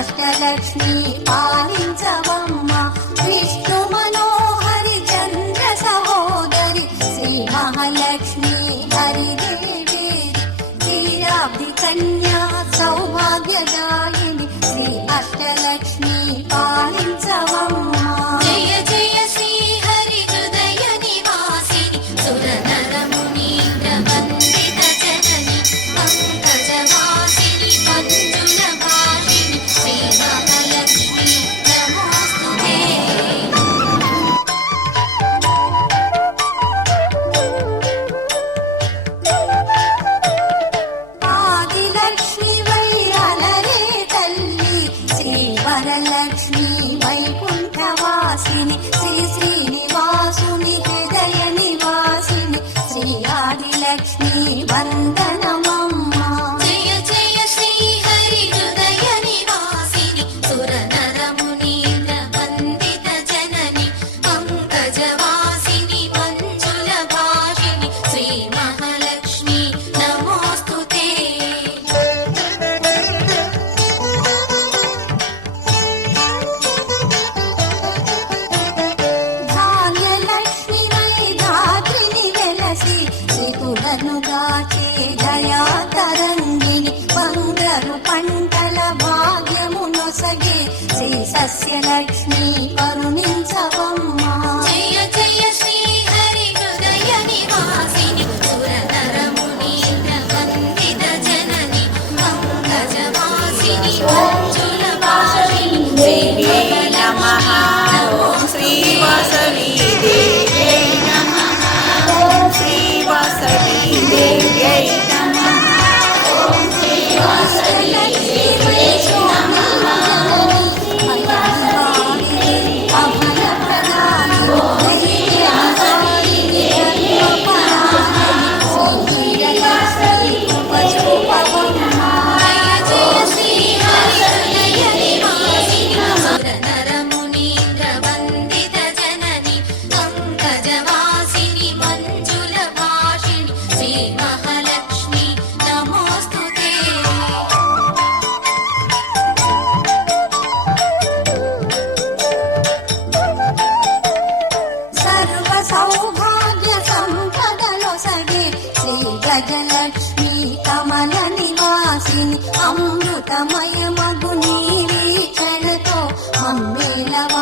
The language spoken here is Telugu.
అష్టలక్ష్మి పాలించవమ్మ విష్ణు మనోహరి చంద్ర సహోదరి శ్రీ మహాలక్ష్మి హరిదేవి క్షీరాబ్ది కన్యా సౌభాగ్యదాయిని శ్రీ అష్టలక్ష్మి పాలించవమ్మ జయ జయ శ్రీ హరి హృదయ నివాసిని సురనర మునీంద్ర వందిత జనని పంకజవాసిని మంజుల భాషిని శ్రీ మహాలక్ష్మి నమోస్తుతే ఆదిలక్ష్మి వై అలరే తల్లి శ్రీ వరలక్ష్మి వైకుంఠవాసిని శ్రీ శ్రీనివాసుని హృదయ నివాసిని శ్రీ ఆదిలక్ష్మి వందనమమ్మ జయ జయ శ్రీ హరి హృదయ నివాసిని సురనర మునీంద్ర వందిత జనని పంకజవాసిని మంజుల భాషిని శ్రీ మహాలక్ష్మి నమోస్తుతే ధాన్యలక్ష్మి వై ధాత్రిని వెలసి శ్రీకులను గాచే దయా తరంగిని బంగారు పంటల భాగ్యము నొసగే శ్రీ సస్యలక్ష్మి కరుణించవమ్మ జయ జయ శ్రీ హరి హృదయ నివాసిని సురనర మునీంద్ర వందిత జనని పంకజవాసిని మంజుల భాషిని శ్రీ మహాలక్ష్మి ఓం శ్రీ వాసవి దేవ్యై నమః ఓం శ్రీ వాసవి దేవ్యై నమః ఓం శ్రీ వాసవి దేవ్యై జయ జయ శ్రీ హరి హృదయ నివాసిని సురనర మునీంద్ర వందిత జనని పంకజవాసిని మంజుల భాషిని శ్రీ మహాలక్ష్మి నమోస్తుతే సర్వ సౌభాగ్య సంపదలో సగే శ్రీ గజలక్ష్మి కమల నివాసిని అమృతమయ మగు నీరీక్షణతో మమ్మేలవ